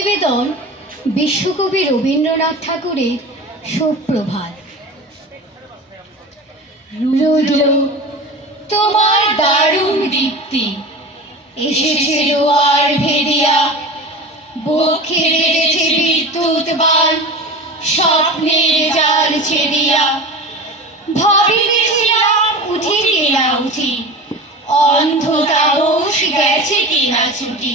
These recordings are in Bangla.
নিবেদন বিশ্বকবি রবীন্দ্রনাথ ঠাকুরের সুপ্রভাত। রুদ্র, তোমার দারুণ দীপ্তি এসেছে দুয়ার ভেদিয়া। বক্ষে বেড়েছে বিদ্যুৎ বান স্বপ্নের জাল ছেদিয়া। ভাবিতেছিলাম উঠি কিনা উঠি অন্ধ তামস গেছে কিনা ছুটি।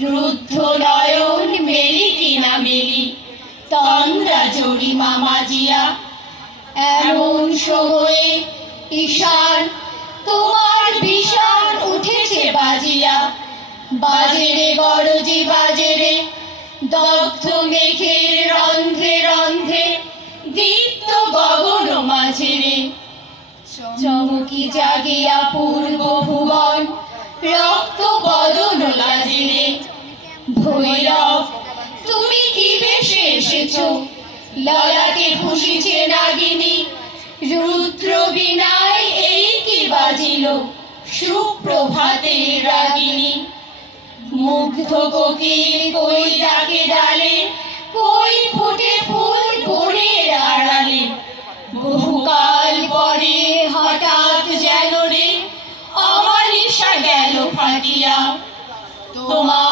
রুদ্ধ নয়ন মেলি কিনা মেলি তন্দ্রা জড়ি মামাজিয়া এমন সময়ে ঈশান, তোমার বিষাণ উঠেছে বাজিয়া। বাজেরে গরজি বাজেরে দগ্ধ মেঘের রন্ধ্রে রন্ধ্রে, দীপ্ত গগন মাঝেরে চমকি জাগিয়া পূর্ব ভুবন, রক্ত লাজেরে ভৈরব, তুমি কি বেশে এসেছ? ললাটে খুশিছে নাগিনী, রুদ্র বিনায় এই কি বাজিল? সুপ্রভাতের রাগিনী, মুগ্ধ কোকিল কই ডাকে ডালে? কই ফুটে ফুল বনের আড়ালে? বহুকাল পরে হঠাৎ যেন রে অমানিসা গেল ফাটিয়া। তোমার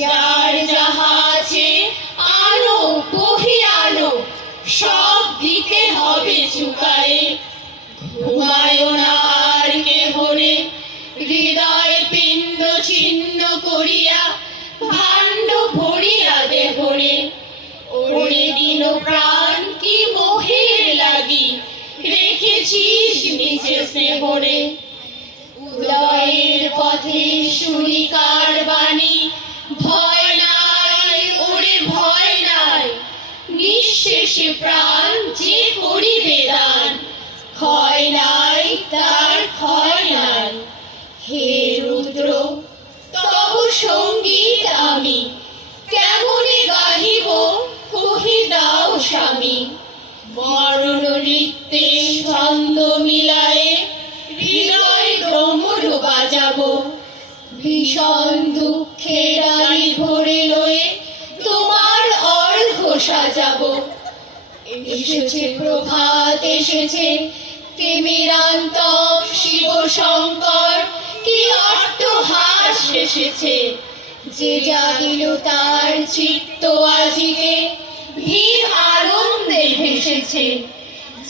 যার যাহা আছে আলো বহি আলো সব দিতে হবে চুকায়ে ক্ষয় নাই, তার ক্ষয় নাই। হে রুদ্র, তব সংগীত আমি, কেমনে গাহিব, কহি দাও স্বামী। বর্ণ নৃত্যে ছন্দ মিলায়ে, হৃদয় ডমরু বাজাবো। ভীষণ দুঃখে ডালি ভরে লয়ে, তোমার অর্ঘ সাজাবো। এসেছে প্রভাত, এসেছে তিমিরান্তক শিব শঙ্কর? কি এসেছে? যে জাগিল তার চিত্ত আজিকে আনন্দে ভেসেছে।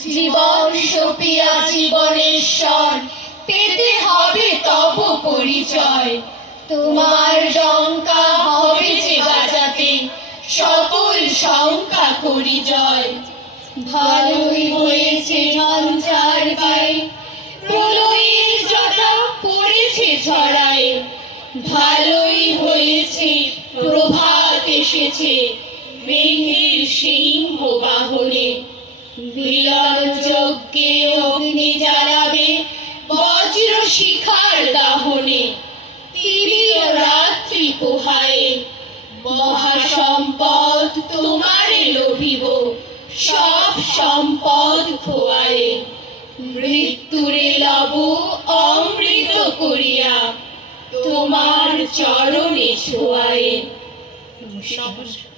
জীবন সপিয়া জীবনেশ্বর, পেতে হবে তব পরিচয়। তোমার ডঙ্কা হবে যে বাজাতে, সকল শঙ্কা করি জয়। ভালোই হয়েছে প্রভাত এসেছে মেঘের সিংহ বাহনে। বিলন যজ্ঞে অগ্নি জ্বালাবে বজ্র শিখার দাহনে। তীব্র রাত্রি পোহায়ে, মহাসম্পদ তোমারে লোভিব, সব সম্পদ খোয়ায়ে মৃত্যুরে লব অমৃত করিয়া তোমার চরণে ছোঁয়ায়ে 嗯们不是。